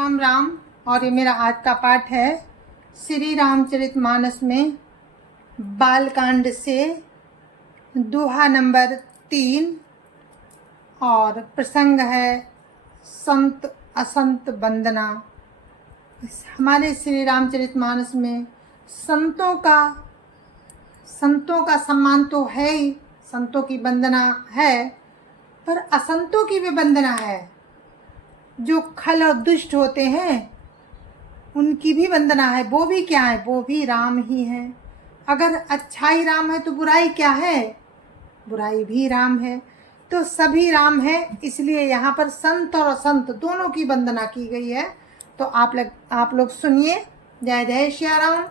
राम राम। और ये मेरा आज का पाठ है श्री रामचरितमानस में बालकांड से दोहा नंबर 3 और प्रसंग है संत असंत वंदना। हमारे श्री रामचरितमानस में संतों का सम्मान तो है ही, संतों की वंदना है, पर असंतों की भी वंदना है। जो खल और दुष्ट होते हैं उनकी भी वंदना है। वो भी क्या है? वो भी राम ही है। अगर अच्छाई राम है तो बुराई क्या है? बुराई भी राम है। तो सभी राम है, इसलिए यहाँ पर संत और असंत दोनों की वंदना की गई है। तो आप लोग सुनिए। जय जय श्री राम।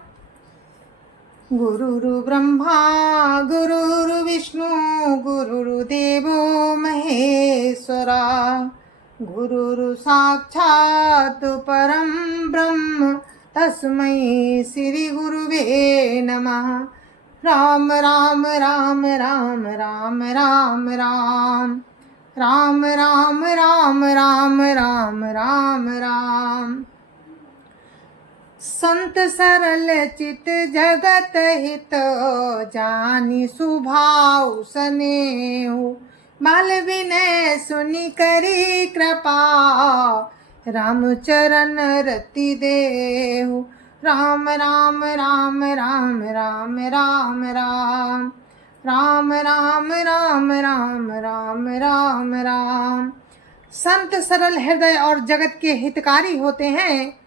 गुरुरु ब्रह्मा गुरुरु विष्णु गुरुर्देवो महेश्वरा गुरुरु साक्षात् परम ब्रह्म तस्मै श्री गुरुवे नमः। राम राम राम राम राम राम राम राम राम राम राम राम राम राम। संत सरल चित जगत हित जानी सुभाव सनेहु बाल विनय सुनि करी कृपा राम चरण रति देहु। राम राम राम राम राम राम राम राम राम राम राम राम राम राम। संत सरल हृदय और जगत के हितकारी होते हैं।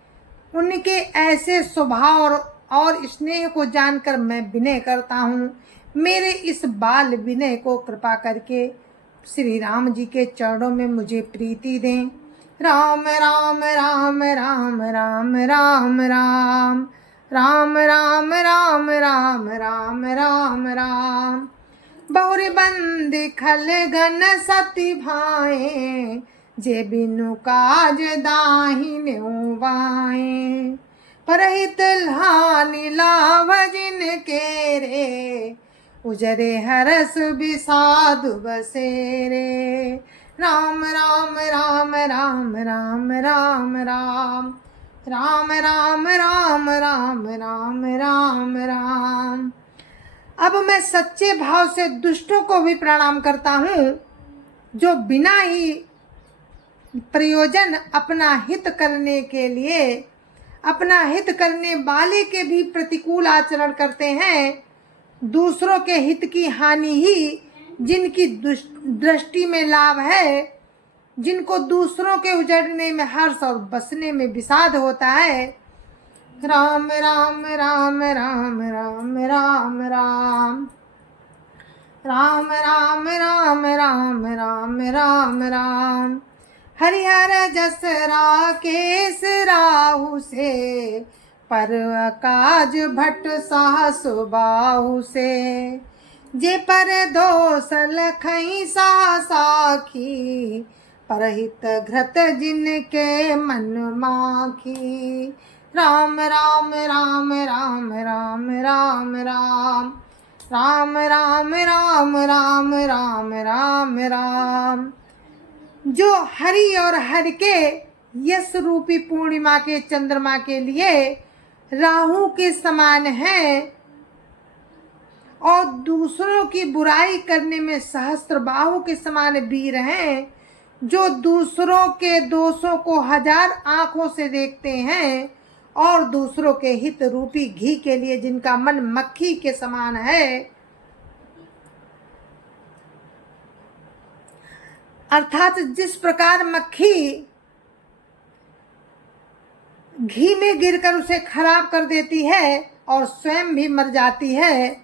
उनके ऐसे स्वभाव और स्नेह को जानकर मैं विनय करता हूँ। मेरे इस बाल विनय को कृपा करके श्री राम जी के चरणों में मुझे प्रीति दें। राम राम राम राम राम राम राम राम राम राम राम राम राम राम। बहुरी बंद खल घन सती भाए जे बिनु काज दाहिने बाएं परहित लानि लाभ जिन के रे उजरे हरस विषाद बसेरे। राम राम राम राम राम राम राम राम राम राम राम राम राम राम। अब मैं सच्चे भाव से दुष्टों को भी प्रणाम करता हूँ, जो बिना ही प्रयोजन अपना हित करने के लिए अपना हित करने वाले के भी प्रतिकूल आचरण करते हैं। दूसरों के हित की हानि ही जिनकी दृष्टि में लाभ है, जिनको दूसरों के उजड़ने में हर्ष और बसने में विषाद होता है। राम राम राम राम राम राम राम राम राम राम राम राम राम राम। हरिहर जस राकेश राहु से पर काज भट साहस बाहु से जे पर दोष लखई साखी परहित घृत जिनके मन माखी। राम राम राम राम राम राम राम राम राम राम राम राम राम राम। जो हरि और हर के यश रूपी पूर्णिमा के चंद्रमा के लिए राहु के समान है और दूसरों की बुराई करने में सहस्त्र बाहु के समान वीर हैं, जो दूसरों के दोषों को 1000 आंखों से देखते हैं और दूसरों के हित रूपी घी के लिए जिनका मन मक्खी के समान है। अर्थात जिस प्रकार मक्खी घी में गिरकर उसे खराब कर देती है और स्वयं भी मर जाती है,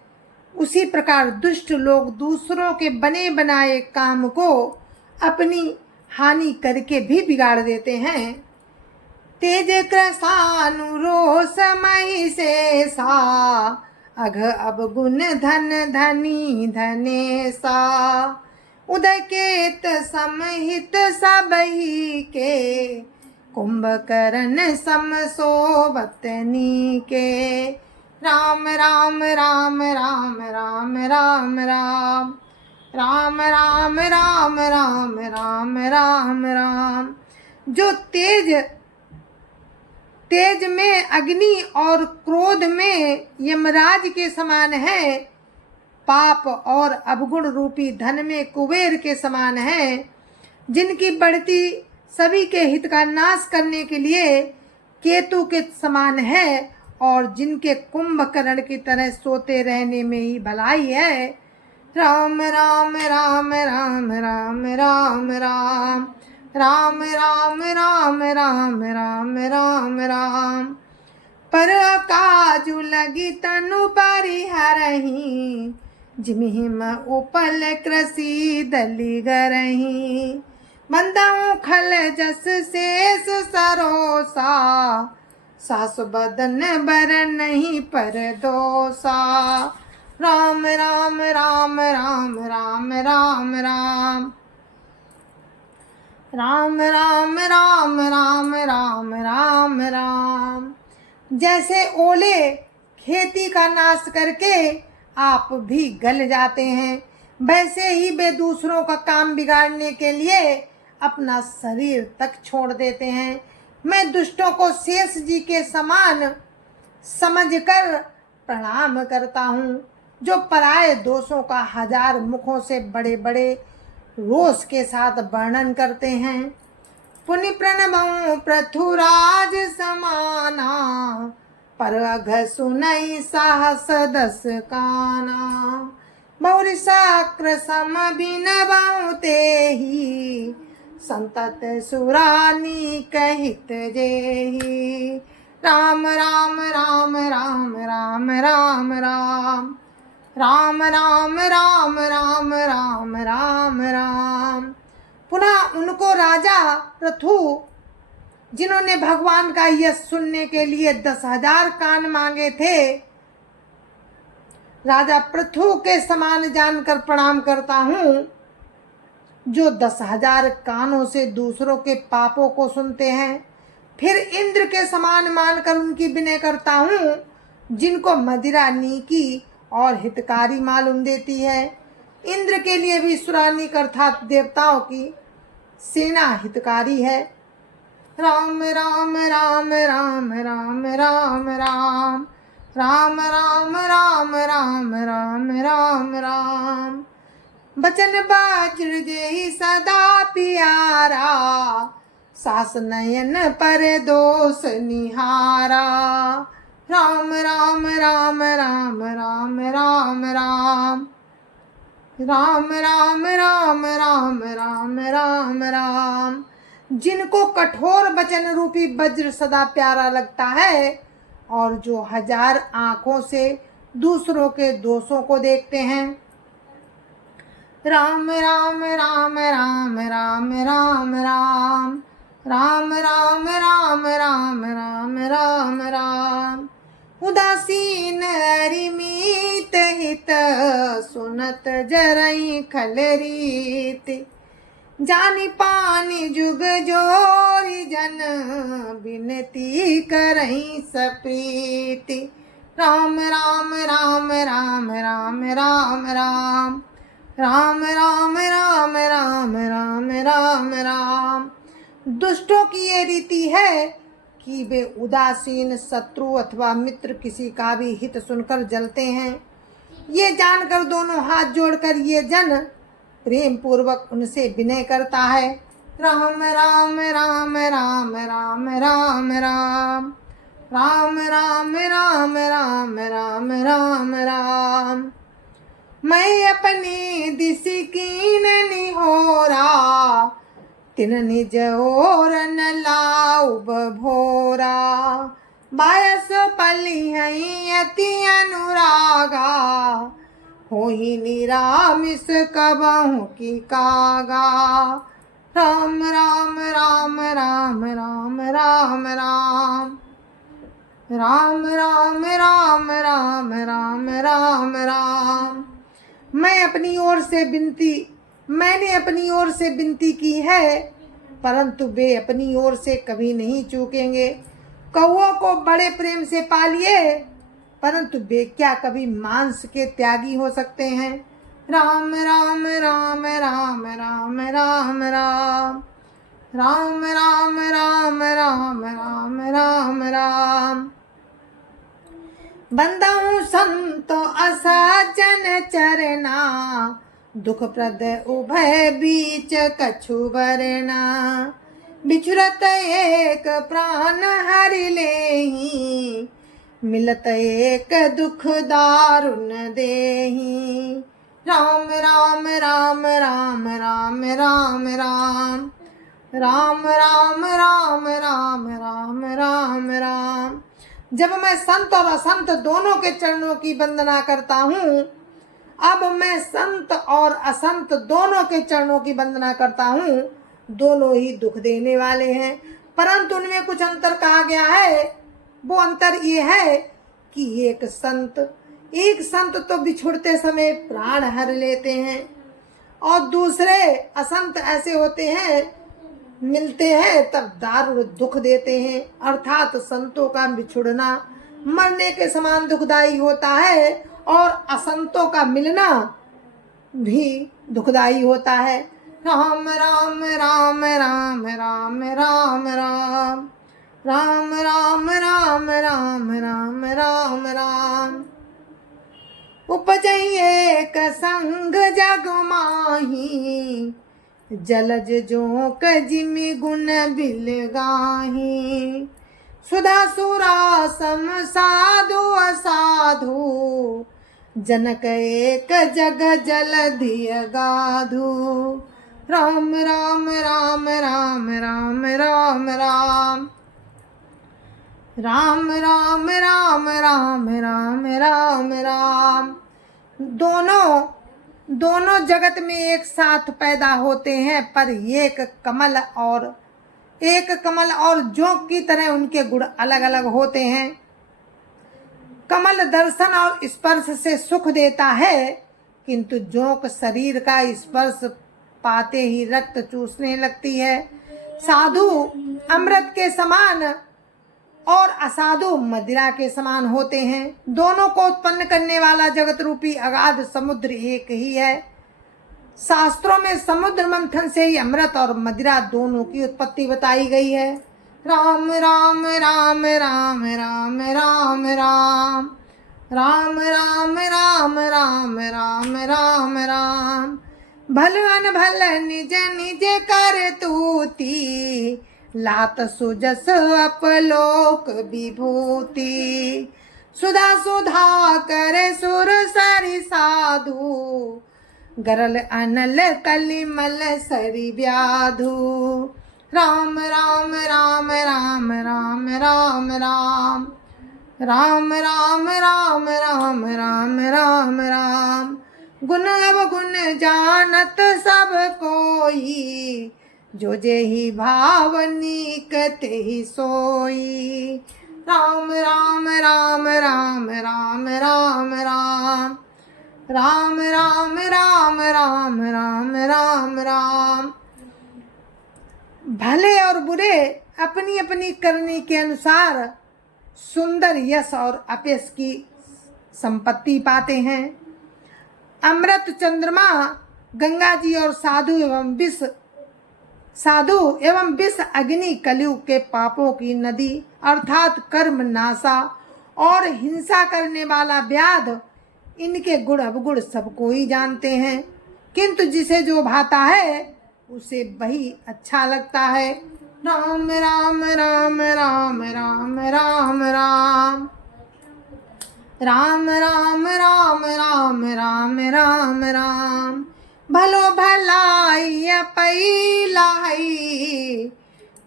उसी प्रकार दुष्ट लोग दूसरों के बने बनाए काम को अपनी हानि करके भी बिगाड़ देते हैं। तेज कृशानुरोष मही से सा अघ अब गुण धन धनी धने सा उदकेत समहित सबही के कुंभकर्ण सम सोवतनी के। राम राम राम राम राम राम राम राम राम राम राम राम राम राम। जो तेज तेज में अग्नि और क्रोध में यमराज के समान है, पाप और अवगुण रूपी धन में कुबेर के समान है, जिनकी बढ़ती सभी के हित का नाश करने के लिए केतु के समान है, और जिनके कुंभकर्ण की तरह सोते रहने में ही भलाई है। राम राम राम राम राम राम राम राम राम राम राम राम राम राम। पर काजू लगी तनु परिहरही, जिमिहिम उपल कृषि दली गरही। बंदाऊं खल जस शेष सरोसा, सास बदन बर नहीं पर दोसा। राम राम राम राम राम राम राम राम राम राम राम राम राम राम। जैसे ओले खेती का नाश करके आप भी गल जाते हैं, वैसे ही वे दूसरों का काम बिगाड़ने के लिए अपना शरीर तक छोड़ देते हैं। मैं दुष्टों को शेष जी के समान समझकर प्रणाम करता हूँ, जो पराये दोषों का हजार मुखों से बड़े बड़े रोष के साथ वर्णन करते हैं। पुनि प्रणमऊ पृथुराज समाना, पर अघ सुनई साहस दस काना। बहुरी शक्र सम बिनबऊ तेहि, संतत सुरानी कहित जेहि। राम राम राम राम राम राम राम राम राम राम राम राम राम राम। पुनः उनको राजा पृथु, जिन्होंने भगवान का यश सुनने के लिए 10,000 कान मांगे थे, राजा पृथु के समान जानकर प्रणाम करता हूँ, जो 10,000 कानों से दूसरों के पापों को सुनते हैं। फिर इंद्र के समान मानकर उनकी विनय करता हूँ, जिनको मदिरा नीकी और हितकारी मालूम देती है। इंद्र के लिए भी सुरानिक अर्थात देवताओं की सेना हितकारी है। राम राम राम राम राम राम राम राम राम राम राम राम राम राम। बचन वज्र जेहि सदा प्यारा, सास नयन पर दोष निहारा। राम राम राम राम राम राम राम राम राम राम राम राम राम राम। जिनको कठोर वचन रूपी वज्र सदा प्यारा लगता है, और जो 1000 आँखों से दूसरों के दोषों को देखते हैं। राम राम राम राम राम राम राम राम राम राम राम राम राम राम। उदासीन अरिमीत हित, सुनत जरई खल रीत। जानी पानी जुग जोरी जन, बिनती करई सप्रीति। राम राम राम राम राम राम राम राम राम राम राम राम राम राम। दुष्टों की ये रीति है कि वे उदासीन शत्रु अथवा मित्र किसी का भी हित सुनकर जलते हैं। ये जानकर दोनों हाथ जोड़कर ये जन प्रेम पूर्वक उनसे विनय करता है। राम राम राम राम राम राम राम राम राम राम राम राम राम राम। मैं अपनी दिशि कीन निहोरा, तिन निज ओर न लाऊ बभोरा। बायस पली हई अति अनुरागा, होई निरामिस कबहु की कागा। राम राम राम राम राम राम राम राम राम राम राम राम राम राम। मैंने अपनी ओर से विनती की है, परंतु वे अपनी ओर से कभी नहीं चूकेंगे। कौओं को बड़े प्रेम से पालिए, परंतु वे क्या कभी मांस के त्यागी हो सकते हैं। राम राम राम राम राम राम राम राम राम राम राम राम राम राम। बंदहु संतो असज्जन चरना, दुख प्रद उभय बीच कछु बरना। बिछुरत एक प्राण हरि लेहि, मिलत एक दुख दारुण देहि। राम राम राम राम राम राम राम, राम राम राम राम राम राम राम। जब मैं संत और असंत दोनों के चरणों की वंदना करता हूँ, अब मैं संत और असंत दोनों के चरणों की वंदना करता हूँ। दोनों ही दुख देने वाले हैं, परंतु उनमें कुछ अंतर कहा गया है। वो अंतर ये है कि एक संत तो बिछुड़ते समय प्राण हर लेते हैं, और दूसरे असंत ऐसे होते हैं, मिलते हैं तब दारुण दुख देते हैं। अर्थात संतों का बिछुड़ना मरने के समान दुखदाई होता है, और असंतों का मिलना भी दुखदाई होता है। राम राम राम राम राम राम राम, राम राम राम राम राम राम राम। उपजई एक संग जग माही, जलज जोक जिमि गुण बिल गाही। सुधा सुरा सम साधु असाधु, जनक एक जग जलधि गाधु। राम राम राम राम राम राम राम, राम राम राम राम राम राम राम। दोनों जगत में एक साथ पैदा होते हैं, पर एक कमल और जोंक की तरह उनके गुण अलग अलग होते हैं। कमल दर्शन और स्पर्श से सुख देता है, किंतु जोंक शरीर का स्पर्श पाते ही रक्त चूसने लगती है। साधु अमृत के समान और असाधु मदिरा के समान होते हैं। दोनों को उत्पन्न करने वाला जगत रूपी अगाध समुद्र एक ही है। शास्त्रों में समुद्र मंथन से ही अमृत और मदिरा दोनों की उत्पत्ति बताई गई है। राम राम राम राम राम राम राम, राम राम राम राम राम राम राम। भल अनभल निज निज कर तूती, लात सुजस अपलोक विभूति। सुधा सुधा करे सुर सरि साधु, गरल अनल कलिमल सरि व्याधु। राम राम राम राम राम राम राम, राम राम राम राम राम राम राम। गुण अवगुण जानत सब कोई, जो जेहि भाव नीकत ही सोई। राम राम राम राम राम राम राम, राम राम राम राम राम राम राम। भले और बुरे अपनी अपनी करनी के अनुसार सुंदर यश और अपयश की संपत्ति पाते हैं। अमृत चंद्रमा, गंगा जी और साधु एवं विष अग्नि कलयुग के पापों की नदी अर्थात कर्म नाशा और हिंसा करने वाला व्याध, इनके गुण अवगुण सबको ही जानते हैं, किंतु जिसे जो भाता है उसे वही अच्छा लगता है। राम राम राम राम राम राम राम, राम राम राम राम राम राम राम। भलो भलाई पई लाई,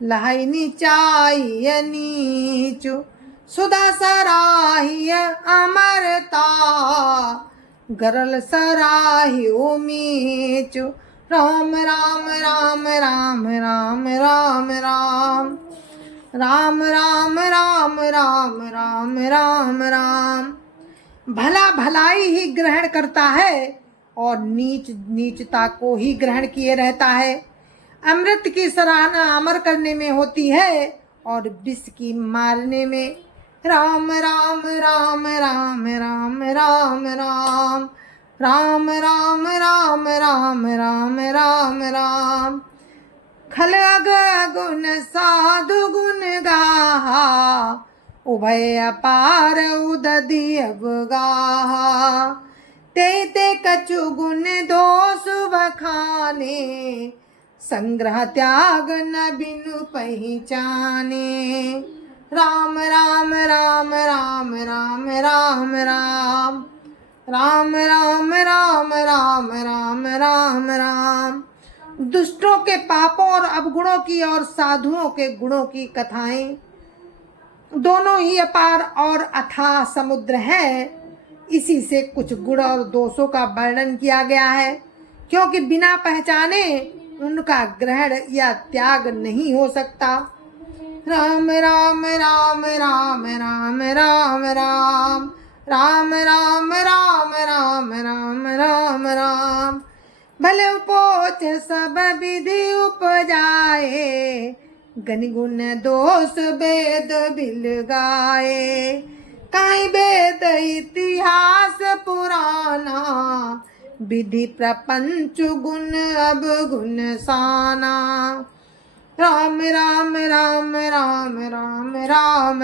लाई नीचाई नीचु। सुधा सराहिय अमरता, गरल सराहियो मीचु। राम राम राम राम राम राम राम, राम राम राम राम राम राम राम। भला भलाई ही ग्रहण करता है और नीच नीचता को ही ग्रहण किए रहता है। अमृत की सराहना अमर करने में होती है और विष की मारने में। राम राम राम राम राम राम राम, राम राम राम राम राम राम राम। खलग गुण साधु गुण गाहा, उभय अपार उदधि अवगाहा। ते ते कछु गुण दोष बखाने, संग्रह त्याग न बिनु पहचाने। राम राम राम राम राम राम राम राम राम राम राम राम राम राम। दुष्टों के पापों और अवगुणों की और साधुओं के गुणों की कथाएं दोनों ही अपार और अथाह समुद्र है। इसी से कुछ गुण और दोषों का वर्णन किया गया है, क्योंकि बिना पहचाने उनका ग्रहण या त्याग नहीं हो सकता। राम राम राम राम राम राम राम राम राम राम राम राम राम राम। भले उपोच सब विधि उपजाए, गनि गुण दोष वेद बिल गाए। काई वेद इतिहास पुराना, विधि प्रपंच गुण अब गुण साना। राम राम राम राम राम राम राम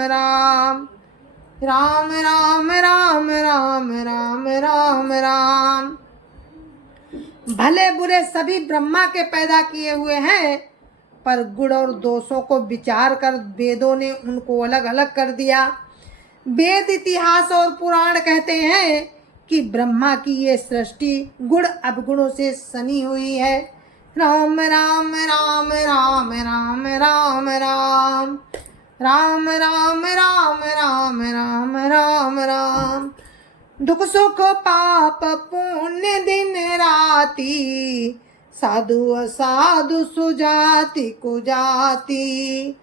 राम राम राम राम राम राम राम। भले बुरे सभी ब्रह्मा के पैदा किए हुए हैं, पर गुण और दोषों को विचार कर वेदों ने उनको अलग अलग कर दिया। वेद इतिहास और पुराण कहते हैं कि ब्रह्मा की ये सृष्टि गुण अवगुणों से सनी हुई है। राम राम राम राम राम राम राम राम राम राम राम राम राम राम। दुख सुख पाप पुण्य दिन राति, साधु असाधु सुजाति कुजाति।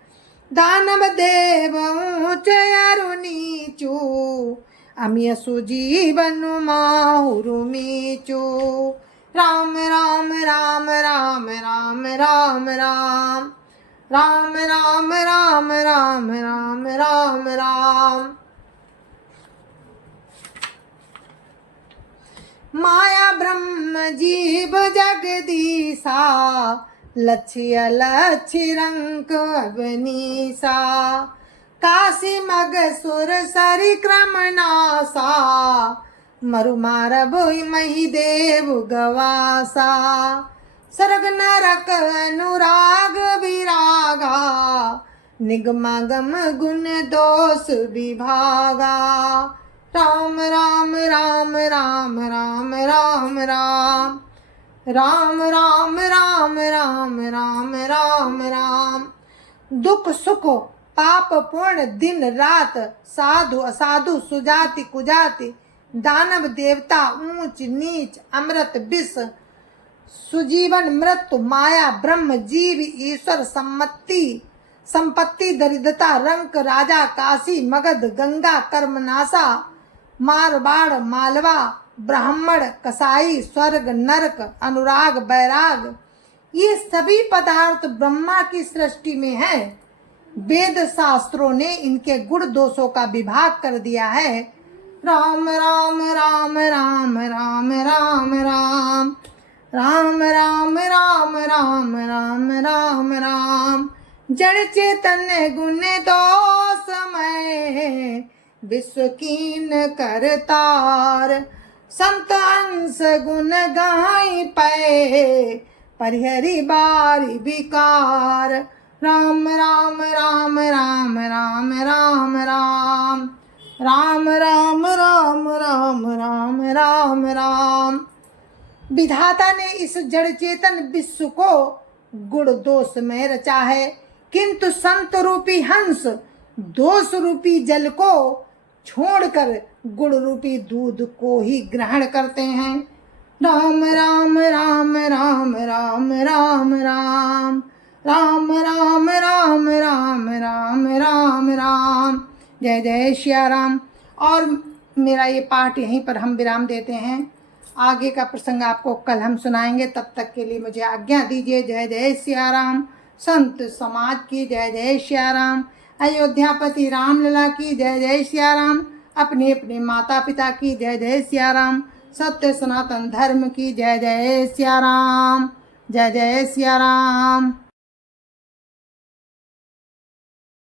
दानव देव ऊंच अरु नीचू, अमिय सुजीवन माहुरु मीचू। राम राम राम राम राम राम राम राम राम राम राम राम राम राम। माया ब्रह्म जीव जगदीसा, लक्ष्य लक्ष्य रंक अवनीसा। काशी मग सुर सरि क्रम नासा, मरु मारब मही देव गवासा। सर्ग नरक अनुराग विरागा, निगमागम गुण दोष विभागा। राम राम राम राम राम राम राम राम राम राम राम राम राम राम। दुख सुख पाप पुण्य दिन रात, साधु असाधु सुजाति कुजाति। दानव देवता ऊंच नीच, अमृत विष सुजीवन मृत्यु। माया ब्रह्म जीव ईश्वर संपत्ति दरिद्रता रंक राजा। काशी मगध गंगा कर्मनाशा, मारवाड़ मालवा ब्राह्मण कसाई। स्वर्ग नरक अनुराग बैराग, ये सभी पदार्थ ब्रह्मा की सृष्टि में हैं। वेद शास्त्रों ने इनके गुण दोषों का विभाग कर दिया है। राम राम राम राम राम राम राम राम राम राम राम राम राम राम। जड़ चेतन गुण दोषमय, विश्व कीन करतार। संत अंश गुण गाई पै, परिहरि बारी विकार। राम राम राम राम राम राम राम राम राम राम राम राम राम राम। विधाता ने इस जड़ चेतन विश्व को गुण दोष में रचा है, किंतु संत रूपी हंस दोष रूपी जल को छोड़कर गुण रूपी दूध को ही ग्रहण करते हैं। राम राम राम राम राम राम राम राम राम राम राम राम राम राम। जय जय श्री राम। और मेरा ये पाठ यहीं पर हम विराम देते हैं। आगे का प्रसंग आपको कल हम सुनाएंगे। तब तक के लिए मुझे आज्ञा दीजिए। जय जय श्री राम। संत समाज की जय जय श्री राम। अयोध्यापति रामलला की जय जय श्री राम। अपने अपने माता पिता की जय जय श्री राम। सत्य सनातन धर्म की जय जय श्री राम। जय जय श्री राम।